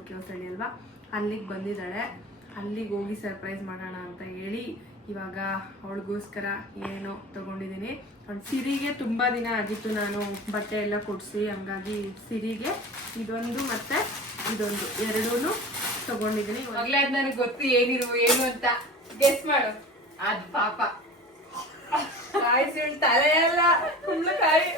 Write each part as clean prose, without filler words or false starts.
ಹುಡುಕಿ ಹೊಸಳ್ಳಿ ಅಲ್ವಾ, ಅಲ್ಲಿಗೆ ಬಂದಿದ್ದಾಳೆ. ಅಲ್ಲಿಗೆ ಹೋಗಿ ಸರ್ಪ್ರೈಸ್ ಮಾಡೋಣ ಅಂತ ಹೇಳಿ ಇವಾಗ ಅವಳಿಗೋಸ್ಕರ ಏನೋ ತಗೊಂಡಿದ್ದೀನಿ. ಸಿರಿಗೆ ತುಂಬ ದಿನ ಆಗಿತ್ತು ನಾನು ಬಟ್ಟೆ ಎಲ್ಲ ಕೊಡಿಸಿ, ಹಂಗಾಗಿ ಸಿರಿಗೆ ಇದೊಂದು ಮತ್ತೆ ಇದೊಂದು ಎರಡೂ ತಗೊಂಡಿದ್ದೀನಿ. ಮಗಳೇ ನನಗೆ ಗೊತ್ತು ಏನು ಅಂತ ಗೆಸ್ ಮಾಡು. ಅದು ಪಾಪ ಕಾಯಿಸಿ ತಲೆ ಎಲ್ಲ ಕುಂಬಳಕಾಯಿ.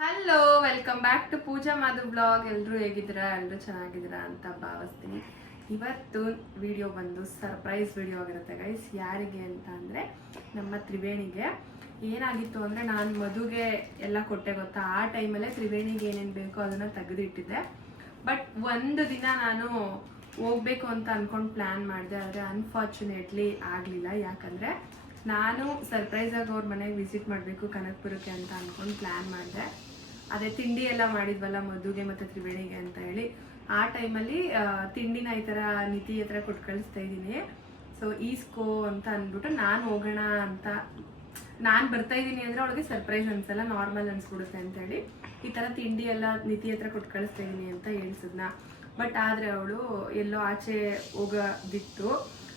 Hello, welcome back to Pooja Madhu vlog. ಎಲ್ಲರೂ ಹೇಗಿದ್ದೀರಾ? ಎಲ್ಲರೂ ಚೆನ್ನಾಗಿದ್ದೀರಾ ಅಂತ ಭಾವಿಸ್ತೀನಿ. ಇವತ್ತು ವಿಡಿಯೋ ಬಂದು ಸರ್ಪ್ರೈಸ್ ವಿಡಿಯೋ ಆಗಿರುತ್ತೆ ಗೈಸ್. ಯಾರಿಗೆ ಅಂತ ಅಂದರೆ ನಮ್ಮ ತ್ರಿವೇಣಿಗೆ. ಏನಾಗಿತ್ತು ಅಂದರೆ ನಾನು ಮದುಗೆ ಎಲ್ಲ ಕೊಟ್ಟೆ ಗೊತ್ತಾ, ಆ ಟೈಮಲ್ಲೇ ತ್ರಿವೇಣಿಗೆ ಏನೇನು ಬೇಕೋ ಅದನ್ನು ತೆಗೆದಿಟ್ಟಿದ್ದೆ. ಬಟ್ ಒಂದು ದಿನ ನಾನು ಹೋಗ್ಬೇಕು ಅಂತ ಅಂದ್ಕೊಂಡು ಪ್ಲ್ಯಾನ್ ಮಾಡಿದೆ, ಆದರೆ ಅನ್ಫಾರ್ಚುನೇಟ್ಲಿ ಆಗಲಿಲ್ಲ. ಯಾಕಂದರೆ ನಾನು ಸರ್ಪ್ರೈಸಾಗಿ ಅವ್ರ ಮನೆಗೆ ವಿಸಿಟ್ ಮಾಡಬೇಕು ಕನಕಪುರಕ್ಕೆ ಅಂತ ಅಂದ್ಕೊಂಡು ಪ್ಲ್ಯಾನ್ ಮಾಡಿದೆ. ಅದೇ ತಿಂಡಿ ಎಲ್ಲ ಮಾಡಿದ್ವಲ್ಲ ಮದುಗೆ ಮತ್ತು ತ್ರಿವೇಣಿಗೆ ಅಂತ ಹೇಳಿ, ಆ ಟೈಮಲ್ಲಿ ತಿಂಡಿನ ಈ ಥರ ನಿಧಿ ಹತ್ರ ಕೊಟ್ಟು ಕಳಿಸ್ತಾ ಇದ್ದೀನಿ. ಸೊ ಈಸ್ಕೋ ಅಂತ ಅಂದ್ಬಿಟ್ಟು ನಾನು ಹೋಗೋಣ ಅಂತ, ನಾನು ಬರ್ತಾ ಇದ್ದೀನಿ ಅಂದರೆ ಅವಳಿಗೆ ಸರ್ಪ್ರೈಸ್ ಅನ್ಸಲ್ಲ, ನಾರ್ಮಲ್ ಅನ್ಸ್ಬಿಡುತ್ತೆ ಅಂತೇಳಿ ಈ ಥರ ತಿಂಡಿ ಎಲ್ಲ ನಿಧಿ ಹತ್ರ ಕೊಟ್ಟು ಕಳಿಸ್ತಾ ಇದ್ದೀನಿ ಅಂತ ಹೇಳ್ಸಿದ್ನ. ಬಟ್ ಆದರೆ ಅವಳು ಎಲ್ಲೋ ಆಚೆ ಹೋಗೋದಿತ್ತು,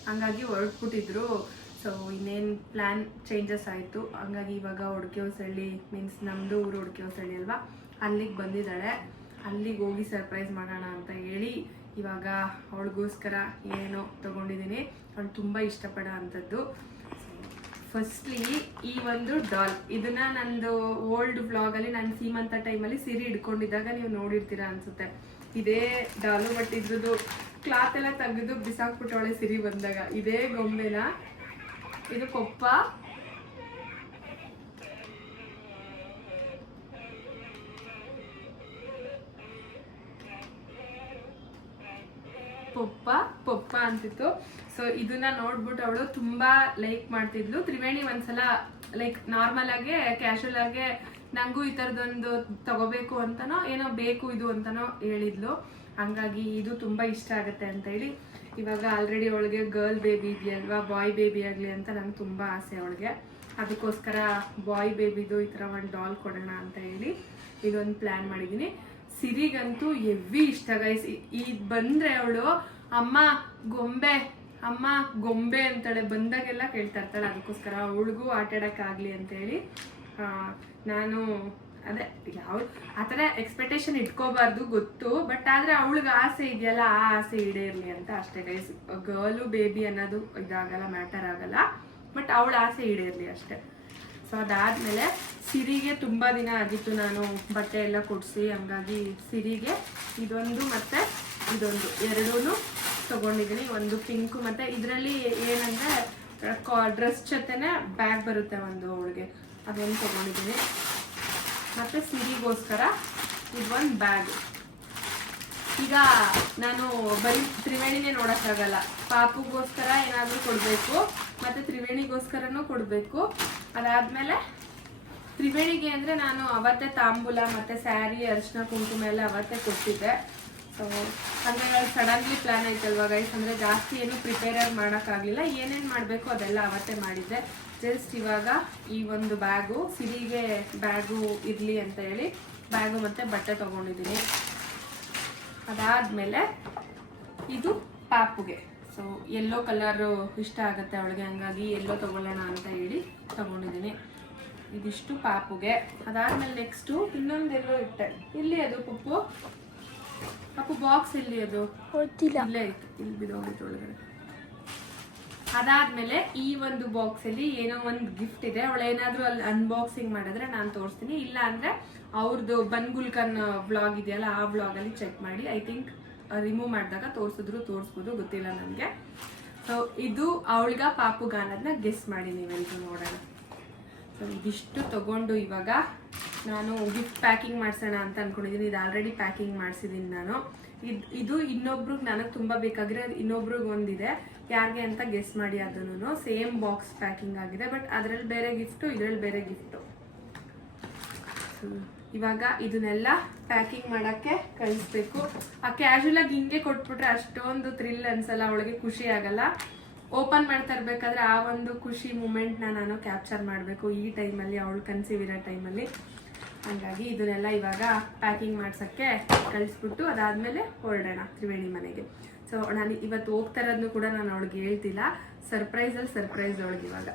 ಹಂಗಾಗಿ ಹೊರಟ್ಬಿಟ್ಟಿದ್ರು. ಸೊ ಇನ್ನೇನು ಪ್ಲ್ಯಾನ್ ಚೇಂಜಸ್ ಆಯಿತು. ಹಂಗಾಗಿ ಇವಾಗ ಹುಡುಕಿ ಹೊಸಳ್ಳಿ ಮೀನ್ಸ್ ನಮ್ಮದು ಊರು ಹುಡುಕಿ ಹೊಸಳ್ಳಿ ಅಲ್ವಾ, ಅಲ್ಲಿಗೆ ಬಂದಿದ್ದಾಳೆ. ಅಲ್ಲಿಗೆ ಹೋಗಿ ಸರ್ಪ್ರೈಸ್ ಮಾಡೋಣ ಅಂತ ಹೇಳಿ ಇವಾಗ ಅವಳಿಗೋಸ್ಕರ ಏನೋ ತಗೊಂಡಿದ್ದೀನಿ. ಅವಳು ತುಂಬ ಇಷ್ಟಪಡೋ ಅಂಥದ್ದು. ಫಸ್ಟ್ಲಿ ಈ ಒಂದು ಡಾಲ್, ಇದನ್ನ ನಂದು ಓಲ್ಡ್ ವ್ಲಾಗಲ್ಲಿ ನಾನು ಸೀಮಂತ ಟೈಮಲ್ಲಿ ಸೀರೆ ಹಿಡ್ಕೊಂಡಿದ್ದಾಗ ನೀವು ನೋಡಿರ್ತೀರಾ ಅನ್ಸುತ್ತೆ. ಇದೇ ಡಾಲು, ಬಟ್ ಇದ್ರದ್ದು ಕ್ಲಾತ್ ಎಲ್ಲ ತೆಗೆದು ಬಿಸಾಕ್ಬಿಟ್ಟವಳೆ ಸಿರಿ ಬಂದಾಗ. ಇದೇ ಗೊಂಬೆನ, ಇದು ಪಪ್ಪ, ಪಪ್ಪ ಅಂತಿತ್ತು. ಸೊ ಇದನ್ನ ನೋಡ್ಬಿಟ್ಟು ಅವಳು ತುಂಬಾ ಲೈಕ್ ಮಾಡ್ತಿದ್ಲು. ತ್ರಿವೇಣಿ ಒಂದ್ಸಲ ಲೈಕ್ ನಾರ್ಮಲ್ ಆಗಿ ಕ್ಯಾಶುವಲ್ ಆಗಿ ನಂಗೂ ಈ ಥರದೊಂದು ತಗೋಬೇಕು ಅಂತನೋ ಏನೋ ಬೇಕು ಇದು ಅಂತನೋ ಹೇಳಿದ್ಲು. ಹಂಗಾಗಿ ಇದು ತುಂಬಾ ಇಷ್ಟ ಆಗುತ್ತೆ ಅಂತ ಹೇಳಿ ಇವಾಗ ಆಲ್ರೆಡಿ ಅವಳಿಗೆ ಗರ್ಲ್ ಬೇಬಿ ಇದೆಯಲ್ವಾ, ಬಾಯ್ ಬೇಬಿ ಆಗಲಿ ಅಂತ ನಂಗೆ ತುಂಬ ಆಸೆ ಅವಳಿಗೆ. ಅದಕ್ಕೋಸ್ಕರ ಬಾಯ್ ಬೇಬಿದು ಈ ಥರ ಒಂದು ಡಾಲ್ ಕೊಡೋಣ ಅಂತ ಹೇಳಿ ಇದೊಂದು ಪ್ಲ್ಯಾನ್ ಮಾಡಿದ್ದೀನಿ. ಸಿರಿಗಂತೂ ಎವ್ವಿ ಇಷ್ಟ ಗೈಸ್. ಇದು ಬಂದರೆ ಅವಳು ಅಮ್ಮ ಗೊಂಬೆ ಅಂತಾಳೆ, ಬಂದಾಗೆಲ್ಲ ಕೇಳ್ತಾ ಇರ್ತಾಳೆ. ಅದಕ್ಕೋಸ್ಕರ ಅವಳಿಗೂ ಆಟಾಡೋಕ್ಕಾಗಲಿ ಅಂತೇಳಿ ನಾನು ಅದೇ ಆ ಥರ ಎಕ್ಸ್ಪೆಕ್ಟೇಷನ್ ಇಟ್ಕೋಬಾರ್ದು ಗೊತ್ತು, ಬಟ್ ಆದರೆ ಅವಳಿಗೆ ಆಸೆ ಇದೆಯಲ್ಲ, ಆ ಆಸೆ ಈಡೇರಲಿ ಅಂತ ಅಷ್ಟೇ ಗೈಸ್. ಗರ್ಲು ಬೇಬಿ ಅನ್ನೋದು ಇದಾಗಲ್ಲ, ಮ್ಯಾಟರ್ ಆಗಲ್ಲ, ಬಟ್ ಅವಳ ಆಸೆ ಈಡೇರಲಿ ಅಷ್ಟೇ. ಸೊ ಅದಾದಮೇಲೆ ಸಿರಿಗೆ ತುಂಬ ದಿನ ಆಗಿತ್ತು ನಾನು ಬಟ್ಟೆ ಎಲ್ಲ ಕೊಡಿಸಿ, ಹಂಗಾಗಿ ಸಿರಿಗೆ ಇದೊಂದು ಮತ್ತು ಇದೊಂದು ಎರಡೂ ತೊಗೊಂಡಿದ್ದೀನಿ. ಒಂದು ಪಿಂಕು ಮತ್ತು ಇದರಲ್ಲಿ ಏನಂದರೆ ಡ್ರೆಸ್ ಜೊತೆನೇ ಬ್ಯಾಗ್ ಬರುತ್ತೆ ಒಂದು ಅವಳಿಗೆ, ಅದೊಂದು ತೊಗೊಂಡಿದ್ದೀನಿ. ಮತ್ತು ಸಿರಿಗೋಸ್ಕರ ಇದೊಂದು ಬ್ಯಾಗ್. ಈಗ ನಾನು ಬರೀ ತ್ರಿವೇಣಿನೇ ನೋಡೋಕ್ಕಾಗಲ್ಲ, ಪಾಪುಗೋಸ್ಕರ ಏನಾದರೂ ಕೊಡಬೇಕು ಮತ್ತು ತ್ರಿವೇಣಿಗೋಸ್ಕರನೂ ಕೊಡಬೇಕು. ಅದಾದಮೇಲೆ ತ್ರಿವೇಣಿಗೆ ಅಂದರೆ ನಾನು ಅವತ್ತೇ ತಾಂಬೂಲ ಮತ್ತು ಸ್ಯಾರಿ, ಅರಿಶಿನ, ಕುಂಕುಮ ಎಲ್ಲ ಅವತ್ತೇ ಕೊಟ್ಟಿದ್ದೆ. ಸೊ ಅಂದರೆ ಸಡನ್ಲಿ ಪ್ಲ್ಯಾನ್ ಆಯ್ತಲ್ವ ಗೈಸ್, ಅಂದರೆ ಜಾಸ್ತಿ ಏನು ಪ್ರಿಪೇರಾಗಿ ಮಾಡೋಕ್ಕಾಗಲಿಲ್ಲ. ಏನೇನು ಮಾಡಬೇಕು ಅದೆಲ್ಲ ಅವತ್ತೇ ಮಾಡಿದ್ದೆ. ಜಸ್ಟ್ ಇವಾಗ ಈ ಒಂದು ಬ್ಯಾಗು, ಸಿರಿಗೆ ಬ್ಯಾಗು ಇರಲಿ ಅಂತ ಹೇಳಿ ಬ್ಯಾಗು ಮತ್ತು ಬಟ್ಟೆ ತೊಗೊಂಡಿದ್ದೀನಿ. ಅದಾದಮೇಲೆ ಇದು ಪಾಪುಗೆ. ಸೊ ಯೆಲ್ಲೋ ಕಲರು ಇಷ್ಟ ಆಗುತ್ತೆ ಅವಳಿಗೆ, ಹಂಗಾಗಿ ಯೆಲ್ಲೋ ತೊಗೊಳ್ಳೋಣ ಅಂತ ಹೇಳಿ ತೊಗೊಂಡಿದ್ದೀನಿ. ಇದಿಷ್ಟು ಪಾಪುಗೆ. ಅದಾದಮೇಲೆ ನೆಕ್ಸ್ಟು ಇನ್ನೊಂದೆಲ್ಲೋ ಇಟ್ಟೆ. ಇಲ್ಲಿ ಅದು ಪಪ್ಪು ಬಾಕ್ಸ್ ಇಲ್ಲಿ, ಅದು ಇಲ್ಲೇ ಇತ್ತು, ಇಲ್ಲಿ ಬಿದ್ದೋಗಿತ್ತು ಒಳಗಡೆ. ಅದಾದಮೇಲೆ ಈ ಒಂದು ಬಾಕ್ಸಲ್ಲಿ ಏನೋ ಒಂದು ಗಿಫ್ಟ್ ಇದೆ. ಅವಳೇನಾದರೂ ಅಲ್ಲಿ ಅನ್ಬಾಕ್ಸಿಂಗ್ ಮಾಡಿದ್ರೆ ನಾನು ತೋರಿಸ್ತೀನಿ, ಇಲ್ಲ ಅಂದರೆ ಅವ್ರದ್ದು ಬನ್ಗುಲ್ಕನ್ ವ್ಲಾಗ್ ಇದೆಯಲ್ಲ, ಆ ವ್ಲಾಗಲ್ಲಿ ಚೆಕ್ ಮಾಡಿ. ಐ ಥಿಂಕ್ ರಿಮೂವ್ ಮಾಡಿದಾಗ ತೋರಿಸ್ಬೋದು, ಗೊತ್ತಿಲ್ಲ ನನಗೆ. ಸೊ ಇದು ಅವಳಿಗ ಪಾಪುಗ ಅನ್ನೋದನ್ನ ಗೆಸ್ ಮಾಡಿ ನೀವೆಲ್ಲರೂ ನೋಡೋಣ. ಸೊ ಇದಿಷ್ಟು ತೊಗೊಂಡು ಇವಾಗ ನಾನು ಗಿಫ್ಟ್ ಪ್ಯಾಕಿಂಗ್ ಮಾಡಿಸೋಣ ಅಂತ ಅಂದ್ಕೊಂಡಿದ್ದೀನಿ. ಇದು ಆಲ್ರೆಡಿ ಪ್ಯಾಕಿಂಗ್ ಮಾಡಿಸಿದ್ದೀನಿ ನಾನು. ಇದು ಇನ್ನೊಬ್ರಿಗೆ ನನಗೆ ತುಂಬ ಬೇಕಾಗಿರೋ ಇನ್ನೊಬ್ರಿಗೆ ಒಂದಿದೆ, ಯಾರಿಗೆ ಅಂತ ಗೆಸ್ ಮಾಡಿ. ಅದನ್ನು ಸೇಮ್ ಬಾಕ್ಸ್ ಪ್ಯಾಕಿಂಗ್ ಆಗಿದೆ, ಬಟ್ ಅದರಲ್ಲಿ ಬೇರೆ ಗಿಫ್ಟು, ಇದರಲ್ಲಿ ಬೇರೆ ಗಿಫ್ಟು. ಇವಾಗ ಇದನ್ನೆಲ್ಲ ಪ್ಯಾಕಿಂಗ್ ಮಾಡೋಕ್ಕೆ ಕಳಿಸ್ಬೇಕು. ಆ ಕ್ಯಾಶುವಲ್ ಆಗಿ ಹಿಂಗೆ ಕೊಟ್ಬಿಟ್ರೆ ಅಷ್ಟೊಂದು ಥ್ರಿಲ್ ಅನ್ಸಲ್ಲ, ಅವಳಿಗೆ ಖುಷಿ ಆಗಲ್ಲ. ಓಪನ್ ಮಾಡ್ತಾ ಇರ್ಬೇಕಾದ್ರೆ ಆ ಒಂದು ಖುಷಿ ಮೂಮೆಂಟ್ನ ನಾನು ಕ್ಯಾಪ್ಚರ್ ಮಾಡಬೇಕು ಈ ಟೈಮಲ್ಲಿ, ಅವಳು ಕನ್ಸೀವ್ ಇರೋ ಟೈಮಲ್ಲಿ. ಹಾಗಾಗಿ ಇದನ್ನೆಲ್ಲ ಇವಾಗ ಪ್ಯಾಕಿಂಗ್ ಮಾಡ್ಸೋಕ್ಕೆ ಕಳಿಸ್ಬಿಟ್ಟು ಅದಾದಮೇಲೆ ಹೊರಡೋಣ ತ್ರಿವೇಣಿ ಮನೆಗೆ. ಸೊ ನಾನು ಇವತ್ತು ಹೋಗ್ತಾ ಇರೋದನ್ನು ಕೂಡ ನಾನು ಅವಳಿಗೆ ಹೇಳ್ತಿಲ್ಲ, ಸರ್ಪ್ರೈಸ್ ಅವಳಿಗೆ ಇವಾಗ.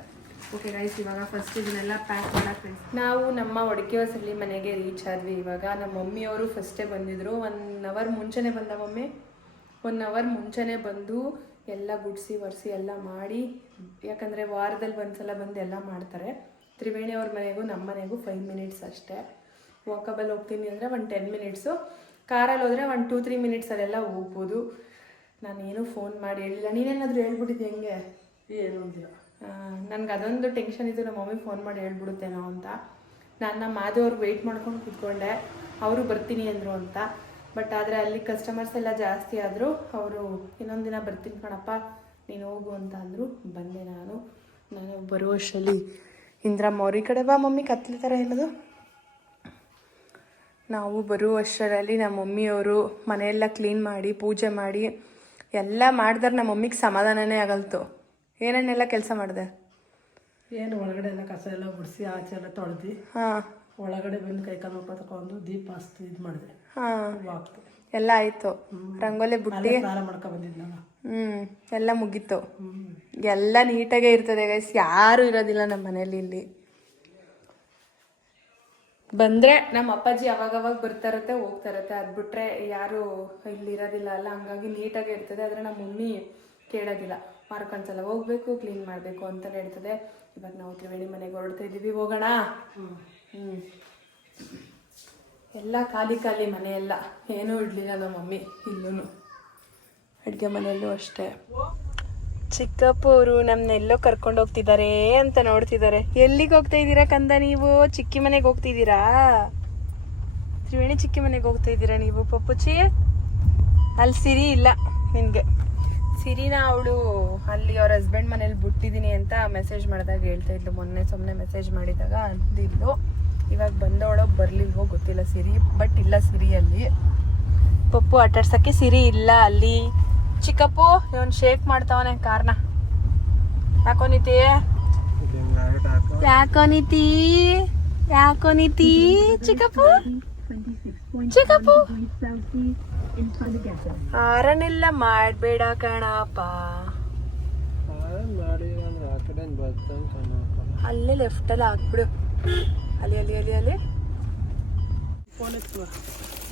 ಓಕೆ ಗೈಸ್, ಇವಾಗ ಫಸ್ಟ್ ಇದನ್ನೆಲ್ಲ ಪ್ಯಾಕ್ ಮಾಡಕ್ಕೆ ನಾವು ನಮ್ಮ ಒಡಕೆ ಹೊಸಳ್ಳಿ ಮನೆಗೆ ರೀಚ್ ಆದ್ವಿ. ಇವಾಗ ನಮ್ಮ ಮಮ್ಮಿಯವರು ಫಸ್ಟೇ ಬಂದಿದ್ರು, 1 ಅವರ್ ಮುಂಚೆನೇ ಬಂದ ಮಮ್ಮಿ. 1 ಅವರ್ ಮುಂಚೆನೇ ಬಂದು ಎಲ್ಲ ಗುಡಿಸಿ ಒರೆಸಿ ಎಲ್ಲ ಮಾಡಿ, ಯಾಕಂದರೆ ವಾರದಲ್ಲಿ ಒಂದ್ಸಲ ಬಂದು ಎಲ್ಲ ಮಾಡ್ತಾರೆ. ತ್ರಿವೇಣಿ ಅವ್ರ ಮನೆಗೂ ನಮ್ಮ ಮನೆಗೂ 5 ಮಿನಿಟ್ಸ್ ಅಷ್ಟೇ. ವಾಕಬಲ್ ಹೋಗ್ತೀನಿ ಅಂದರೆ 10 ಮಿನಿಟ್ಸು, ಕಾರಲ್ಲಿ ಹೋದರೆ 2-3 ಮಿನಿಟ್ಸಲ್ಲೆಲ್ಲ ಹೋಗ್ಬೋದು. ನಾನೇನು ಫೋನ್ ಮಾಡಿ ಹೇಳಿಲ್ಲ. ನೀನೇನಾದರೂ ಹೇಳ್ಬಿಟ್ಟಿದ್ದೆ ಹೆಂಗೆ? ಏನು ಅಂತೀರ? ನನಗೆ ಅದೊಂದು ಟೆನ್ಷನ್ ಇತ್ತು, ನಮ್ಮ ಮಮ್ಮಿ ಫೋನ್ ಮಾಡಿ ಹೇಳ್ಬಿಡುತ್ತೇನೋ ಅಂತ. ನಾನು ನಮ್ಮ ಮಾಧವ್ರಿಗೆ ವೆಯ್ಟ್ ಮಾಡ್ಕೊಂಡು ಕೂತ್ಕೊಂಡೆ, ಅವರು ಬರ್ತೀನಿ ಅಂದರು ಅಂತ. ಬಟ್ ಆದರೆ ಅಲ್ಲಿ ಕಸ್ಟಮರ್ಸ್ ಎಲ್ಲ ಜಾಸ್ತಿ ಆದರು. ಅವರು ಇನ್ನೊಂದು ದಿನ ಬರ್ತೀನಿ ಕಣಪ್ಪ ನೀನು ಹೋಗು ಅಂತ ಅಂದರು. ಬಂದೆ ನಾನು ಬರುವಷ್ಟರಲ್ಲಿ ಇಂದ್ರಮ್ಮ ಅವ್ರ ಈ ಕಡೆ ಬಾ ಮಮ್ಮಿ, ಕತ್ಲೆ ಥರ ಏನದು. ನಾವು ಬರುವಷ್ಟರಲ್ಲಿ ನಮ್ಮ ಮಮ್ಮಿಯವರು ಮನೆಯೆಲ್ಲ ಕ್ಲೀನ್ ಮಾಡಿ ಪೂಜೆ ಮಾಡಿ ಎಲ್ಲ ಮಾಡಿದ್ರೆ ನಮ್ಮ ಮಮ್ಮಿಗೆ ಸಮಾಧಾನನೇ ಆಗಲ್ತು. ಏನೇನೆಲ್ಲ ಕೆಲಸ ಮಾಡಿದೆ? ಏನು ಒಳಗಡೆ ಎಲ್ಲ ಕಸ ಎಲ್ಲ ಗುಡಿಸಿ ಆಚೆ ಎಲ್ಲ ತೊಳೆದು, ಹಾಂ, ಒಳಗಡೆ ಬಂದು ಕೈ ಕಾಲು ಮುಖ ತಗೊಂಡು ದೀಪ ಹಚ್ತು ಇದು ಮಾಡಿದೆ. ಹಾಂ, ಆಗ್ತು ಎಲ್ಲ ಆಯಿತು. ರಂಗೋಲಿ ಬುಟ್ಟಿ ಸ್ನಾನ ಮಾಡ್ಕೊ ಬಂದಿದ್ದು ನಾನು. ಎಲ್ಲ ಮುಗೀತು. ಎಲ್ಲ ನೀಟಾಗೇ ಇರ್ತದೆ ಗೈಸ್, ಯಾರೂ ಇರೋದಿಲ್ಲ ನಮ್ಮ ಮನೇಲಿ. ಇಲ್ಲಿ ಬಂದರೆ ನಮ್ಮ ಅಪ್ಪಾಜಿ ಅವಾಗವಾಗ ಬರ್ತಾ ಇರುತ್ತೆ ಹೋಗ್ತಾ ಇರುತ್ತೆ, ಅದು ಬಿಟ್ರೆ ಯಾರು ಇಲ್ಲಿ ಇರೋದಿಲ್ಲ ಅಲ್ಲ, ಹಂಗಾಗಿ ನೀಟಾಗೇ ಇರ್ತದೆ. ಆದರೆ ನಮ್ಮ ಮಮ್ಮಿ ಕೇಳೋದಿಲ್ಲ, ವಾರಕ್ಕೊಂದ್ಸಲ ಹೋಗ್ಬೇಕು ಕ್ಲೀನ್ ಮಾಡಬೇಕು ಅಂತಲೇ ಇರ್ತದೆ. ಇವಾಗ ನಾವು ತ್ರಿವೇಣಿ ಮನೆಗೆ ಹೊರಡ್ತಾ ಇದ್ದೀವಿ, ಹೋಗೋಣ. ಎಲ್ಲ ಖಾಲಿ ಮನೆಯೆಲ್ಲ, ಏನೂ ಇಡಲಿಲ್ಲ ನಮ್ಮ ಮಮ್ಮಿ. ಇಲ್ಲೂ ಅಡುಗೆ ಮನೆಯಲ್ಲೂ ಅಷ್ಟೇ. ಚಿಕ್ಕಪ್ಪ ಅವರು ನಮ್ಮನ್ನೆಲ್ಲೋ ಕರ್ಕೊಂಡು ಹೋಗ್ತಿದ್ದಾರೆ ಅಂತ ನೋಡ್ತಿದ್ದಾರೆ. ಎಲ್ಲಿಗೆ ಹೋಗ್ತಾ ಇದ್ದೀರಾ ಕಂದ ನೀವು? ಚಿಕ್ಕಿ ಮನೆಗೆ ಹೋಗ್ತಿದ್ದೀರಾ? ತ್ರಿವೇಣಿ ಚಿಕ್ಕಿ ಮನೆಗೆ ಹೋಗ್ತಾ ಇದ್ದೀರಾ ನೀವು ಪಪ್ಪುಚ್ಚಿ? ಅಲ್ಲಿ ಸಿರಿ ಇಲ್ಲ ನಿನಗೆ. ಸಿರಿನ ಅವಳು ಅಲ್ಲಿ ಅವ್ರ ಹಸ್ಬೆಂಡ್ ಮನೇಲಿ ಬಿಟ್ಟಿದ್ದೀನಿ ಅಂತ ಮೆಸೇಜ್ ಮಾಡಿದಾಗ ಹೇಳ್ತಾ ಇದ್ಲು. ಮೊನ್ನೆ ಸುಮ್ಮನೆ ಮೆಸೇಜ್ ಮಾಡಿದಾಗ ಅಂದಿದ್ಲು. ಇವಾಗ ಬಂದವಳೋ ಬರಲಿಲ್ವೋ ಗೊತ್ತಿಲ್ಲ ಸಿರಿ, ಬಟ್ ಇಲ್ಲ ಸಿರಿಯಲ್ಲಿ. ಪಪ್ಪು ಆಟಾಡ್ಸೋಕ್ಕೆ ಸಿರಿ ಇಲ್ಲ ಅಲ್ಲಿ. ಚಿಕ್ಕಪ್ಪು ಇವನು ಶೇಕ್ ಮಾಡ್ತಾವನೆ ಕಾರ್ನ. ಯಾಕೋನಿತಿ ಚಿಕ್ಕಪ್ಪು ಆರನೆಲ್ಲ ಮಾಡಬೇಡ ಕಣಪ್ಪ. ಅಲ್ಲೇ ಲೆಫ್ಟಲ್ಲಿ ಹಾಕ್ಬಿಡು. ಅಲ್ಲಿ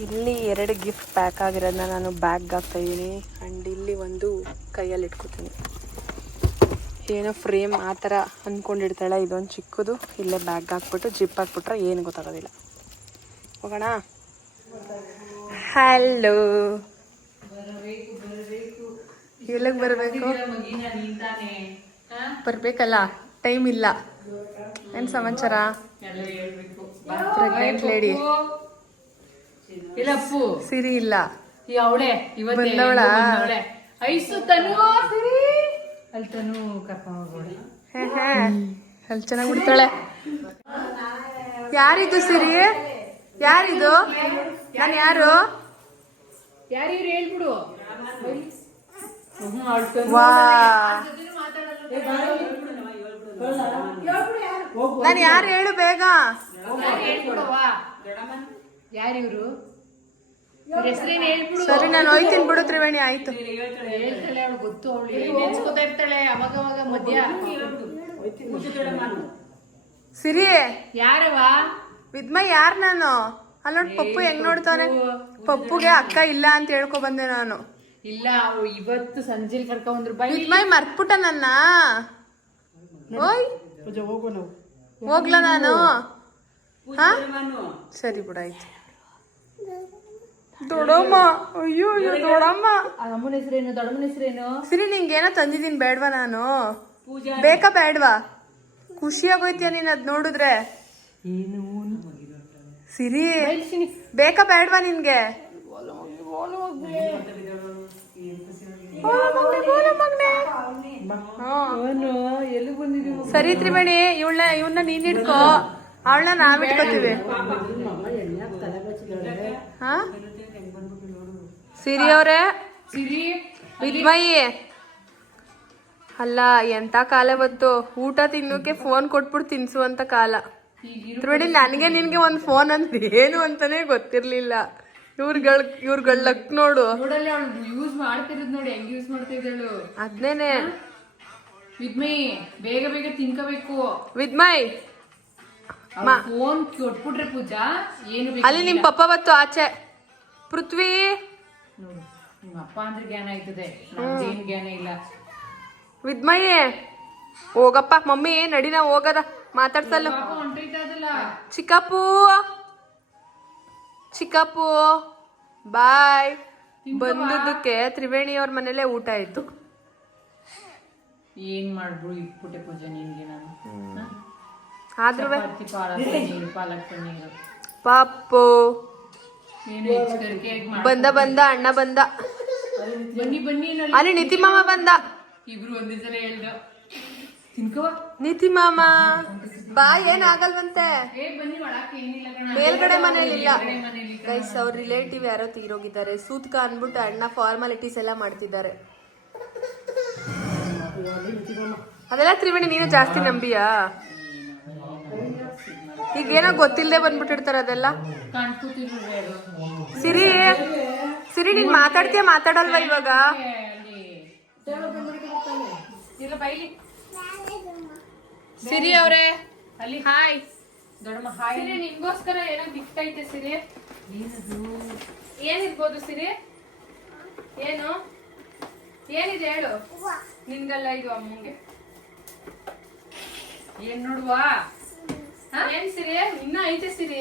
ಇಲ್ಲಿ 2 ಗಿಫ್ಟ್ ಪ್ಯಾಕ್ ಆಗಿರೋದನ್ನ ನಾನು ಬ್ಯಾಗ್ ಹಾಕ್ತಾ ಇದ್ದೀನಿ. ಆ್ಯಂಡ್ ಇಲ್ಲಿ ಒಂದು ಕೈಯಲ್ಲಿ ಇಟ್ಕೋತೀನಿ. ಏನೋ ಫ್ರೇಮ್ ಆ ಥರ ಅಂದ್ಕೊಂಡಿರ್ತಾಳೆ. ಇದೊಂದು ಚಿಕ್ಕದು ಇಲ್ಲೇ ಬ್ಯಾಗ್ ಹಾಕ್ಬಿಟ್ಟು ಜಿಪ್ ಹಾಕ್ಬಿಟ್ರೆ ಏನು ಗೊತ್ತಾಗೋದಿಲ್ಲ. ಹೋಗೋಣ. ಹಲೋ, ಎಲ್ಲಿಗೆ ಬರಬೇಕು? ಬರಬೇಕಲ್ಲ, ಟೈಮ್ ಇಲ್ಲ. ಏನು ಸಮಾಚಾರ? ಪ್ರೆಗ್ನೆಂಟ್ ಲೇಡಿ ಇಲ್ಲಪ್ಪು ಸಿರಿ ಇಲ್ಲ. ಅವಳೆ ಬಂದವಳ ಐಸು ತನು ಅಲ್ಲಿ ತನು ಕರ್ಕೊಂಡು ಹೋಗೋಳೆ. ಅಲ್ಲಿ ಚೆನ್ನಾಗಿ ಬಿಡ್ತಾಳೆ. ಯಾರಿದು ಸಿರಿ? ಯಾರಿದು? ನಾನು ಯಾರು? ಯಾರಿವ್ರು ಹೇಳ್ಬಿಡು. ವಾ, ನಾನು ಯಾರು ಹೇಳು ಬೇಗ. ಯಾರಿವ್ರು ಹೆಸರೇನು ಹೇಳ್ಬಿಡು. ಸರಿ, ನಾನು ಹೋಯ್ತೀನಿ ಬಿಡು ತ್ರಿವೇಣಿ. ಆಯ್ತು, ಹೇಳ್ತಾಳೆ ಅವಳು, ಗೊತ್ತು. ಅವಳು ನೆನ್ಸ್ಕೊತಾ ಇರ್ತಾಳೆ ಅವಾಗವಾಗ ಮಧ್ಯ. ಸಿರಿ ಯಾರವ? ವಿದ್ಮ ಯಾರು? ನಾನು ಅಲ್ಲಿ ನೋಡಿ ಪಪ್ಪು ಹೆಂಗ್ ನೋಡ್ತಾನೆ. ಪಪ್ಪುಗೆ ಅಕ್ಕ ಇಲ್ಲ ಅಂತ ಹೇಳ್ಕೊ ಬಂದೆ ನಾನು. ಇಲ್ಲ, ಅವ್ರು ಇವತ್ತು ಸಂಜೆಲಿ ಕರ್ಕೊಂಡ್ರು. ವಿದ್ಮಯ್ ಮರ್ತ್ಬಿಟ್ಟ ನನ್ನ. ಓಯ್ ಹೋಗು, ನಾವು ಹೋಗ್ಲಾ ನಾನು? ಹಾ ಸರಿ ಬಿಡಾಯ್ತು. ದೊಡ್ಡಮ್ಮ, ಅಯ್ಯೋ ಅಯ್ಯೋ ದೊಡ್ಡಮ್ಮ. ಅಮ್ಮನ ಹೆಸರೇನು? ದೊಡ್ಡಮ್ಮನ ಹೆಸರೇನು? ಸಿರಿ, ನಿಂಗೇನೋ ತಂದಿದ್ದೀನಿ, ಬೇಡ್ವಾ? ನಾನು ಬೇಕಾ ಬೇಡ್ವಾ? ಖುಷಿಯಾಗೋಯ್ತೀಯ ನೀನ್ ಅದ್ ನೋಡಿದ್ರೆ? ಸಿರಿ, ಬೇಕಾ ಬೇಡ್ವಾ ನಿನ್ಗೆ? ಸರಿ ತ್ರಿವೇಣಿ, ಇವನ್ನ ನೀನ್ ಹಿಡ್ಕೋ, ಅವಳನ್ನ ನಾವ್ ಇಟ್ಕೋತೀವಿ. ಹಾ ಸಿರಿ ಅವ್ರೆ, ಸಿರಿ ವಿದ್ಮಯಿ ಅಲ್ಲ ಎಂತ ಕಾಲ ಬಂತು, ಊಟ ತಿನ್ನೋಕೆ ಫೋನ್ ಕೊಟ್ಬಿಟ್ಟು ತಿನ್ಸುವಂತ ಕಾಲ. ತ್ರಿವೇಣಿ, ನನಗೆ ನಿನ್ಗೆ ಒಂದ್ ಫೋನ್ ಅಂತ ಏನು ಅಂತಾನೆ ಗೊತ್ತಿರ್ಲಿಲ್ಲ. ಇವ್ರಗಳ ಲಕ್ ನೋಡು. ನೋಡಲ್ಲ ಅವಳು ಯೂಸ್ ಮಾಡ್ತಿರೋದ್ ನೋಡಿ, ಹೆಂಗ್ ಯೂಸ್ ಮಾಡ್ತಿದ್ದಳು. ಅದ್ನೇನೆ ವಿದ್ಮಯ್, ಬೇಗ ಬೇಗ ತಿನ್ಕೋಬೇಕು. ವಿದ್ಮಯ್, ಫೋನ್ ಕೊಟ್ಬಿಟ್ರೆ ಪೂಜಾ ಏನು ಅಲ್ಲಿ ನಿಮ್ ಪಪ್ಪ ಬತ್ತು ಆಚೆ. ಪೃಥ್ವಿ, ನೋಡು, ನಿಮ್ಮ ಅಪ್ಪ ಅಂದ್ರೆ ಜ್ಞಾನ ಆಯ್ತದೆ, ಏನ್ ಜ್ಞಾನ ಇಲ್ಲ. ವಿದ್ಮಯ್ ಹೋಗಪ್ಪ, ಮಮ್ಮಿ ನಡಿನ ಹೋಗದ ಮಾತಾಡ್ಸಲ್ಲ. ಹೊಂಟೈತದಲ್ಲ ಚಿಕ್ಕಪ್ಪು, ಚಿಕ್ಕಪ್ಪು ಬಾಯ್. ಬಂದದಕ್ಕೆ ತ್ರಿವೇಣಿಯವ್ರ ಮನೇಲೆ ಊಟ ಆಯ್ತು. ಏನ್ ಮಾಡ್ಬಿಡು ಇಟ್ಬಿಟ್ಟೆ ಪೂಜಾ ನಿನ್ಗೆ ನಾನು. ಆದ್ರೂ ಪಾಲಕ್ ಪನ್ನೀರು ಪಾಪು ಏನು ಹೆಚ್ಚುಗರಿಕೆ ಬಂದ ಅಣ್ಣ ಬಂದ. ಬನ್ನಿ ಬನ್ನಿ ಅಲ್ಲಿ ನಿತಿ ಮಾಮ ಬಂದ. ಇಬ್ರು ಒಂದೇ ಸಲ ಹೇಳ್ದ ತಿನ್ಕೋ. ನಿತಿ ಮಾಮ ಬಾ, ಏನಾಗಲ್ವಂತೆ. ಬನ್ನಿ ಒಳಕ್ಕೆ ಏನಿಲ್ಲ ಕಣ. ಮೇಲ್ಗಡೆ ಮನೇಲಿಲ್ಲ ಗೈಸ್, ಅವ್ರ ರಿಲೇಟಿವ್ ಯಾರೋ ತೀರೋಗಿದ್ದಾರೆ. ಸೂತ್ಕ ಅನ್ಬಿಟ್ಟು ಅಣ್ಣ ಫಾರ್ಮಾಲಿಟೀಸ್ ಎಲ್ಲ ಮಾಡ್ತಿದ್ದಾರೆ. ಅದೆಲ್ಲ ತ್ರಿವೇಣಿ ನೀನು ಜಾಸ್ತಿ ನಂಬಿಯಾ? ಈಗೇನೋ ಗೊತ್ತಿಲ್ಲದೆ ಬಂದ್ಬಿಟ್ಟಿರ್ತಾರ ಅದೆಲ್ಲ. ಸಿರಿ, ಸಿರಿ ನೀನ್ ಮಾತಾಡ್ತೀಯ ಮಾತಾಡಲ್ವಾ ಇವಾಗ? ಸಿರಿ ಅವ್ರೆ ಅಲ್ಲಿ ಹಾಯ್. ದೊಡ್ಡಮ್ಮ ಹಾಯ್. ಸಿರಿ, ನಿಮ್ಗೋಸ್ಕರ ಏನೋ ಗಿಫ್ಟ್ ಐತೆ ಸಿರಿ. ಏನಿರ್ಬೋದು ಸಿರಿ? ಏನು ಏನಿದೆ ಹೇಳು. ನಿನ್ಗಲ್ಲ, ಇದು ಅಮ್ಮಂಗೆ. ಏನ್ ನೋಡುವ? ಏನ್ ಸಿರಿ? ಇನ್ನ ಐತೆ ಸಿರಿ.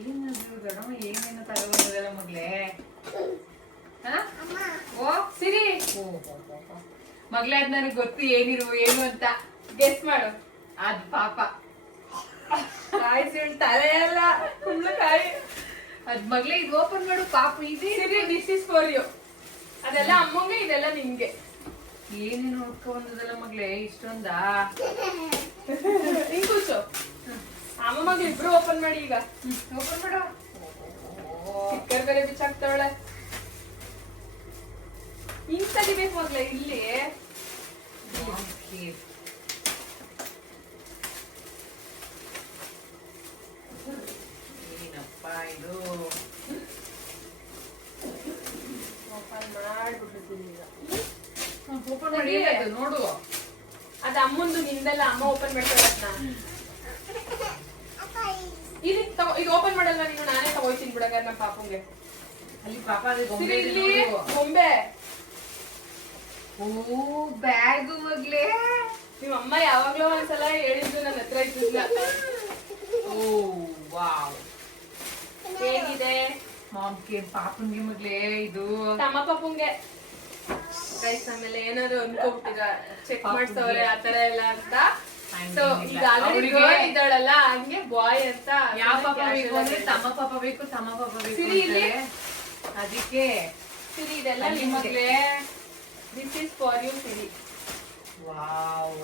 ಏನದು ದೊಡ್ಡಮ್ಮ, ಏನೇನು ತಗೊಂಡಿರಲ್ಲ ಮಗ್ಲೇ. ಓ ಸಿರಿ, ಮಗ್ಲೇ, ಅದ್ ನನಗೆ ಗೊತ್ತು ಏನು ಅಂತ. ಗೆಸ್ ಮಾಡು. ಅದ್ ಪಾಪ ಕಾಯಿ ಸಿಳ್ ತಲೆ ಎಲ್ಲ ಕುಂಬಳಕಾಯಿ. ಅದ್ ಮಗ್ಲೇ, ಇದು ಓಪನ್ ಮಾಡು ಪಾಪ. ಇದೆ ಸಿರಿ, ದಿಸ್ ಇಸ್ ಫಾರ್ ಯು. ಅದೆಲ್ಲ ಅಮ್ಮಂಗೆ, ಇದೆಲ್ಲ ನಿಮ್ಗೆ. ಏನೇನು ನೋಡ್ಕೊ ಬಂದದಲ್ಲ ಮಗ್ಲೇ, ಇಷ್ಟೊಂದ. ಹಿಂಗ್ ಕೂಸು. ಅಮ್ಮ ಮಗ ಇಬ್ರು ಓಪನ್ ಮಾಡಿ ಈಗ. ಓಪನ್ ಮಾಡು. ಸ್ಟಿಕ್ಕರ್ ಬೇರೆ ಬಿಚ್ಚಾಕ್ತಾವಳೆ. ಹಿಂಗ್ ತೆಗಿಬೇಕು ಮಗ್ಲೇ, ಇಲ್ಲಿ. ಏನಪ್ಪ ಇದು? ಓಪನ್ ಮಾಡ್ಬಿಟ್ಟಿದ್ದೀನಿ ಈಗ. ಓಪನ್ ಮಾಡಿ ನೋಡು. ಅದ ಅಮ್ಮಂದು, ನಿಂದೆಲ್ಲ ಅಮ್ಮ ಓಪನ್ ಮಾಡ್ತಾಳೆ ಅದನ್ನ. ಇಲ್ಲಿ ಇದು ಓಪನ್ ಮಾಡಲ್ಲ ನೀನು, ನಾನೇ ತಗೋಯ್ತೀನಿ ಬಿಡಗ ನಮ್ಮ ಪಾಪುಂಗೆ. ಅಲ್ಲಿ ಪಾಪ ಸಿರಿ, ಇಲ್ಲಿ ಗೊಂಬೆ. ಓ ಬ್ಯಾಗು ಮಗ್ಲೇ. ನಿಮ್ಮ ಅಮ್ಮ ಯಾವಾಗ್ಲೂ ಒಂದ್ಸಲ ಹೇಳಿದ್ರು, ನನ್ನ ಹತ್ರ ಇದ್ದಿಲ್ಲ. ಓ ವಾವ್, ಹೇಗಿದೆ? ಮಾಮ್ಗೆ ಪಾಪನ್ಗೆ ಮಗ್ಲೇ ಇದು. ತಮ್ಮ ಪಾಪುಂಗೆ. ಗೈಸ್, ಆಮೇಲೆ ಏನಾದ್ರು ಅನ್ಕೋಬಿಟ್ಟಿದ ಚೆಕ್ ಮಾಡ್ಸವ್ರೆ ಆತರ ಎಲ್ಲ ಅಂತ. ಸೊ ಈಗ ಆಲ್ರೆಡಿ ಗರ್ಲ್ ಇದ್ದಾಳಲ್ಲ, ಹಂಗೆ ಬಾಯ್ ಅಂತ. ಯಾವ ಪಾಪ ಬೇಕು ಅಂದ್ರೆ ತಮ್ಮ ಪಾಪ ಬೇಕು, ತಮ್ಮ ಪಾಪ ಬೇಕು. ಸಿರಿ, ಇಲ್ಲಿ ಅದಕ್ಕೆ ಸಿರಿ, ಇದೆಲ್ಲ ಅಲ್ಲಿ ಮಗ್ಲೇ. This is for you Siri. Wow,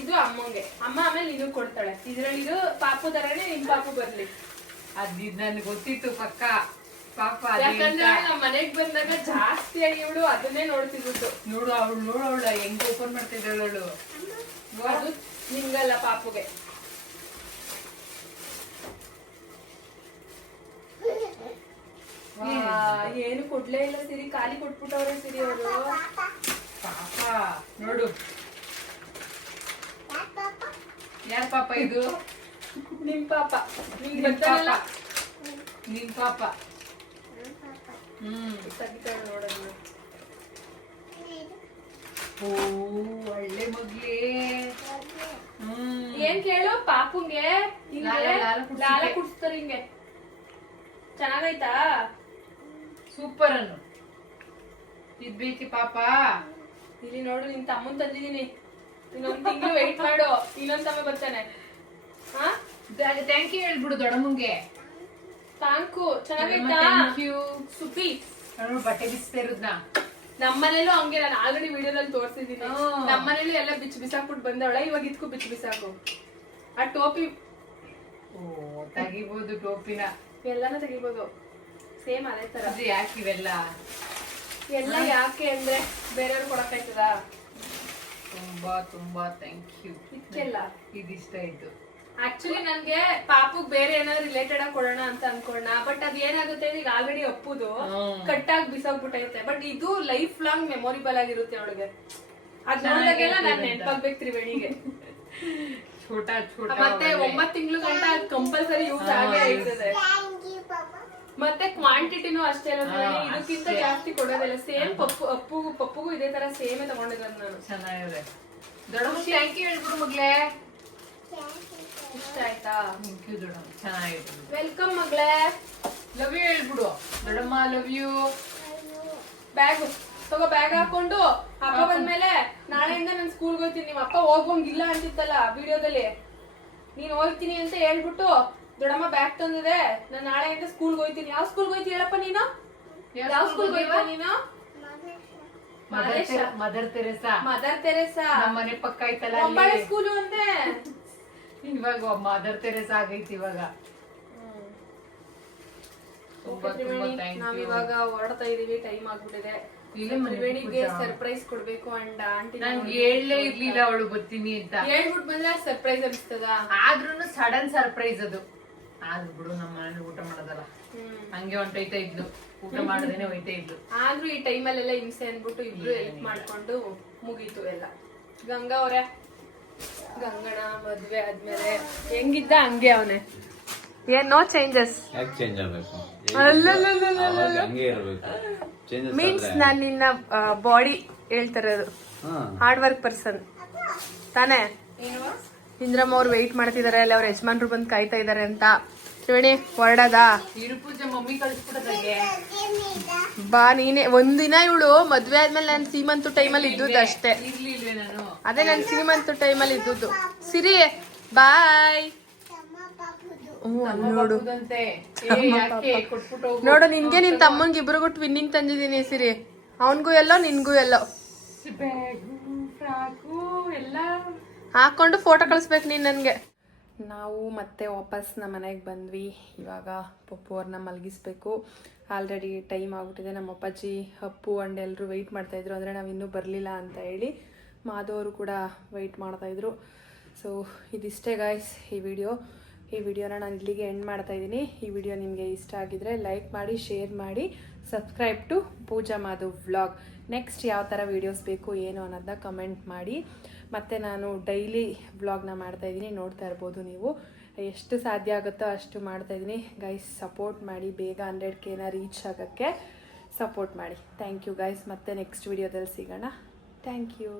ಇದು ಅಮ್ಮಂಗೆ. ಅಮ್ಮ ಆಮೇಲೆ ನೀನು ಕೊಡ್ತಾಳೆ. ಇದ್ರಲ್ಲಿ ಇದು ಪಾಪು ತರನೇ ನಿಮ್ ಪಾಪು ಬರ್ಲಿ. ಅದ್ ನನ್ಗೆ ಗೊತ್ತಿತ್ತು ಪಕ್ಕ ಪಾಪ. ಯಾಕಂದ್ರೆ ನಮ್ಮ ಮನೆಗ್ ಬಂದಾಗ ಜಾಸ್ತಿಯಾಗಿ ಇವಳು ಅದನ್ನೇ ನೋಡ್ತಿದ್ದು. ನೋಡು ಅವಳು ಹೆಂಗ್ ಓಪನ್ ಮಾಡ್ತಿದ್ದಾಳು ಅವಳು. ಅದು ನಿಂಗಲ್ಲ, ಪಾಪುಗೆ. ಏನು ಕೊಡ್ಲೇ ಇಲ್ಲ ಸಿರಿ, ಖಾಲಿ ಕೊಟ್ಬಿಟ್ಟವ್ರೆ ಸಿರಿ ಅವರು. ಪಾಪ ನೋಡು, ಯಾರ್ ಪಾಪ ಇದು? ನಿಮ್ ಪಾಪ. ನಿಂಗ್ ಬರ್ತಾನಲ್ಲ, ನಿನ್ ಪಾಪ. ತೆಗಿತಾಳೆ ನೋಡೋದು. ಓ ಒಳ್ಳೆ ಮಗ್ಲೇ. ಏನ್ ಕೇಳು ಪಾಪುಂಗೆ? ಲಾಲ ಕುಡ್ಸ್ತಾರ ಹಿಂಗೆ. ಚೆನ್ನಾಗೈತಾ? ಸೂಪರ್ ಅನ್ನು ಇದ್ಬೇಕಿ ಪಾಪ. ಇಲ್ಲಿ ನೋಡು, ನಿನ್ ತಮ್ಮನ್ ತಂದಿದೀನಿ. ಇನ್ನೊಂದ್ ತಿಂಗಳು ವೆಯ್ಟ್ ಮಾಡು, ಇನ್ನೊಂದ್ ತಮ್ಮ ಬರ್ತಾನೆ. ಹಾ, ಥ್ಯಾಂಕ್ ಯು ಹೇಳ್ಬಿಡು ದೊಡ್ಡಮ್ಮಂಗೆ. ಥ್ಯಾಂಕು. ಚೆನ್ನಾಗೈತಾ? Thank you. ಸುಪಿ. ನಾನು ಬಟ್ಟೆ ಬಿಸ್ತಾ ಇರೋದ್ನ. ನಮ್ಮನೇಲೂ ಹಂಗೆ, ನಾನು ಆಲ್ರೆಡಿ ವಿಡಿಯೋದಲ್ಲಿ ತೋರ್ಸಿದೀನಿ. ನಮ್ಮನೇಲೂ ಎಲ್ಲ ಬಿಸಾಕ್ಬಿಟ್ಟು ಬಂದವಳ. ಇವಾಗ ಇದಕ್ಕೂ ಬಿಸಾಕು. ಆ ಟೋಪಿ ತೆಗಿಬಹುದು, ಟೋಪಿನ ಎಲ್ಲಾನು ತೆಗಿಬಹುದು. ಸೇಮ್ ಅದೇ ತರ. ಯಾಕೆ ಇವೆಲ್ಲ ಎಲ್ಲ ಯಾಕೆ ಅಂದ್ರೆ ಬೇರೆಯವ್ರು ಕೊಡಕ್ಕಾಯ್ತದ? ತುಂಬಾ ತುಂಬಾ ಥ್ಯಾಂಕ್ ಯು. ಇದಕ್ಕೆಲ್ಲ ಇದಿಷ್ಟ ಆಯ್ತು. ಆಕ್ಚುಲಿ ನನ್ಗೆ ಪಾಪುಗ್ ಬೇರೆ ಏನಾದ್ರು ರಿಲೇಟೆಡ್ ಆಗಿ ಕೊಡೋಣ ಅಂತ ಅನ್ಕೊಂಡ, ಬಟ್ ಅದ್ ಏನಾಗುತ್ತೆ ಈಗ ಆಲ್ರೆಡಿ ಅಪ್ಪುದು ಕಟ್ಟಾಗಿ ಬಿಸೋಗ್ಬಿಟ್ಟೈತೆ. ಬಟ್ ಇದು ಲೈಫ್ ಲಾಂಗ್ ಮೆಮೊರಿಬಲ್ ಆಗಿರುತ್ತೆ ಅವಳಿಗೆ. ಅದ್ ನೋಡಿದಾಗೆಲ್ಲ ನಾನ್ ನೆನ್ಪಾಗ್ಬೇಕು ತ್ರಿವೇಣಿಗೆ. ಛೋಟಾ ಛೋಟಾ ಮತ್ತೆ 9 ತಿಂಗಳು ಗಂಟ ಅದ್ ಕಂಪಲ್ಸರಿ ಯೂಸ್ ಆಗೇ ಆಯ್ತದೆ. ಮತ್ತೆ ಕ್ವಾಂಟಿಟಿನೂ ಅಷ್ಟೇ ಅಲ್ಲ ತ್ರಿವೇಣಿ, ಇದಕ್ಕಿಂತ ಜಾಸ್ತಿ ಕೊಡೋದಿಲ್ಲ. ಸೇಮ್ ಪಪ್ಪುಗೂ ಇದೇ ತರ ಸೇಮ್ ತಗೊಂಡಿರೋದು ನಾನು. ಚೆನ್ನಾಗಿದೆ. ದೊಡ್ಡಮ್ಮ ಥ್ಯಾಂಕ್ ಯು ಹೇಳ್ಬಿಡು ಮಗ್ಲೇ. ಇಷ್ಟ ಆಯ್ತಾ? ಥ್ಯಾಂಕ್ ಯು ದೊಡ್ಡಮ್ಮ, ಚೆನ್ನಾಗಿದೆ. ವೆಲ್ಕಮ್ ಮಗಳೇ. ಲವ್ ಯು ಹೇಳ್ಬಿಡು. ದೊಡ್ಡಮ್ಮ ಲವ್ ಯು. ಬ್ಯಾಗ್ ತಗೋ, ಬ್ಯಾಗ್ ಹಾಕೊಂಡು ಅಪ್ಪ ಬಂದ್ಮೇಲೆ ನಾಳೆಯಿಂದ ನಾನು ಸ್ಕೂಲ್ಗೆ ಹೋಗ್ತೀನಿ. ನಿಮ್ಮ ಅಪ್ಪ ಹೋಗೋಂಗಿಲ್ಲ ಅಂತಿತ್ತಲ್ಲ ವಿಡಿಯೋದಲ್ಲಿ, ನೀನ್ ಹೋಗ್ತೀನಿ ಅಂತ ಹೇಳ್ಬಿಟ್ಟು ದೊಡ್ಡಮ್ಮ ಬ್ಯಾಗ್ ತಂದಿದೆ, ನಾನು ನಾಳೆಯಿಂದ ಸ್ಕೂಲ್ಗೆ ಹೋಗ್ತೀನಿ. ಯಾವ ಸ್ಕೂಲ್ಗೆ ಹೋಗ್ತೀನಿ ಹೇಳಪ್ಪ ನೀನು? ಯಾವ ಸ್ಕೂಲ್ಗೆ ಹೋಗ್ತೀಯ ನೀನು? Mother Teresa. ಮದರ್ ತೆರೇಸಾ ನಮ್ಮ ಮನೆ ಪಕ್ಕ ಐತಲ್ಲ ಒಂಬಳೆ ಸ್ಕೂಲು ಅಂತೆ. ಇವಾಗ ಮದರ್ ತೆರೇಸಾ ಆಗೈತಿ ಇವಾಗ. ನಾವಿವಾಗ ಹೊರಡ್ತಾ ಇದೀವಿ, ಟೈಮ್ ಆಗ್ಬಿಟ್ಟಿದೆ. ತ್ರಿವೇಣಿಗೆ ಸರ್ಪ್ರೈಸ್ ಕೊಡ್ಬೇಕು ಅಂಡ್ ಆಂಟಿ ನನ್ಗೆ ಹೇಳಲೇ ಇರ್ಲಿಲ್ಲ ಅವಳು ಬರ್ತೀನಿ ಅಂತ. ಹೇಳ್ಬಿಟ್ಟು ಬಂದ್ರೆ ಸರ್ಪ್ರೈಸ್ ಅನಿಸ್ತದ. ಆದ್ರೂನು ಸಡನ್ ಸರ್ಪ್ರೈಸ್ ಅದು. ಆದ್ರೂ ಬಿಡು, ನಮ್ಮ ಮನೇಲಿ ಊಟ ಮಾಡೋದಲ್ಲ, ಹಂಗೆ ಹೊಂಟೈತಾ ಇದ್ಲು, ಊಟ ಮಾಡದೇನೆ ಹೋಯ್ತಾ ಇದ್ಲು. ಆದ್ರೂ ಈ ಟೈಮಲ್ಲೆಲ್ಲ ಹಿಂಸೆ ಅನ್ಬಿಟ್ಟು ಇಬ್ರು ಹೆಲ್ಪ್ ಮಾಡ್ಕೊಂಡು ಮುಗೀತು ಎಲ್ಲ. ಗಂಗಾ ಅವ್ರೆ, ಗಂಗಣ ಮದ್ವೆ ಆದ್ಮೇಲೆ ಹೆಂಗಿದ್ದ ಹಂಗೆ ಅವನೇ, ಏನ್ ನೋ ಚೇಂಜಸ್. ಚೇಂಜ್ ಆಗ್ಬೇಕು, ಹಂಗೆ ಇರಬೇಕು. ಮೀನ್ಸ್ ನಾನ್ ನಿನ್ನ ಬಾಡಿ ಹೇಳ್ತಿರೋದು. ಹಾರ್ಡ್ ವರ್ಕ್ ಪರ್ಸನ್ ತಾನೇ. ಇಂದ್ರಮ್ಮ ಅವ್ರು ವೆಯ್ಟ್ ಮಾಡ್ತಿದಾರೆ ಅಲ್ಲಿ, ಅವ್ರ ಯಜಮಾನ್ರು ಬಂದು ಕಾಯ್ತಾ ಇದಾರೆ ಅಂತ. ತ್ರಿವೇಣಿ ಹೊರಡದ ಪೂಜೆ ಮಮ್ಮಿ ಕಳಿಸ್ಬಿಡೋದಾಗೆ. ಬಾ ನೀನೆ. ಒಂದಿನ ಇವಳು ಮದ್ವೆ ಆದ್ಮೇಲೆ ನಾನು ಸೀಮಂತು ಟೈಮಲ್ಲಿ ಇದ್ದುದ್ದು ಅಷ್ಟೇ. ಇರ್ಲಿಲ್ವೇ ನಾನು? ಅದೇ ನಾನು ಸೀಮಂತು ಟೈಮಲ್ಲಿ ಇದ್ದುದ್ದು. ಸಿರಿ ಬಾಯ್. ನೋಡು ನೋಡು, ನಿನ್ಗೆ ನಿನ್ ತಮ್ಮಂಗೆ ಇಬ್ರಿಗೂ ಟ್ವಿನ್ನಿಂಗ್ ತಂದಿದ್ದೀನಿ ಸಿರಿ. ಅವನ್ಗೂ ಎಲ್ಲೋ ನಿನ್ಗೂ ಎಲ್ಲೋ ಎಲ್ಲ ಹಾಕೊಂಡು ಫೋಟೋ ಕಳಿಸ್ಬೇಕು ನೀನ್ ನನ್ಗೆ. ನಾವು ಮತ್ತೆ ವಾಪಸ್ ನಮ್ಮ ಮನೆಗೆ ಬಂದ್ವಿ. ಇವಾಗ ಪಪ್ಪು ಅವ್ರನ್ನ ಮಲಗಿಸ್ಬೇಕು. ಆಲ್ರೆಡಿ ಟೈಮ್ ಆಗ್ಬಿಟ್ಟಿದೆ. ನಮ್ಮ ಅಪ್ಪಾಜಿ ಅಪ್ಪು ಅಂಡ್ ಎಲ್ಲರೂ ವೆಯ್ಟ್ ಮಾಡ್ತಾಯಿದ್ರು, ಅಂದರೆ ನಾವು ಇನ್ನೂ ಬರಲಿಲ್ಲ ಅಂತ ಹೇಳಿ. ಮಾಧವರು ಕೂಡ ವೆಯ್ಟ್ ಮಾಡ್ತಾಯಿದ್ರು. ಸೊ ಇದಿಷ್ಟೇ ಗಾಯ್ಸ್ ಈ ವಿಡಿಯೋನ ನಾನು ಇಲ್ಲಿಗೆ ಎಂಡ್ ಮಾಡ್ತಾಯಿದ್ದೀನಿ. ಈ ವಿಡಿಯೋ ನಿಮಗೆ ಇಷ್ಟ ಆಗಿದ್ರೆ ಲೈಕ್ ಮಾಡಿ, ಶೇರ್ ಮಾಡಿ, subscribe to Pooja Madhav vlog. Next ಯಾವ ಥರ ವೀಡಿಯೋಸ್ ಬೇಕು ಏನು ಅನ್ನೋದನ್ನ ಕಮೆಂಟ್ ಮಾಡಿ. ಮತ್ತು ನಾನು ಡೈಲಿ ವ್ಲಾಗ್ನ ಮಾಡ್ತಾಯಿದ್ದೀನಿ, ನೋಡ್ತಾ ಇರ್ಬೋದು ನೀವು. ಎಷ್ಟು ಸಾಧ್ಯ ಆಗುತ್ತೋ ಅಷ್ಟು ಮಾಡ್ತಾಯಿದ್ದೀನಿ ಗೈಸ್. ಸಪೋರ್ಟ್ ಮಾಡಿ, ಬೇಗ 100K ರೀಚ್ ಆಗೋಕ್ಕೆ ಸಪೋರ್ಟ್ ಮಾಡಿ. Thank you guys. ಮತ್ತೆ ನೆಕ್ಸ್ಟ್ ವಿಡಿಯೋದಲ್ಲಿ ಸಿಗೋಣ. Thank you.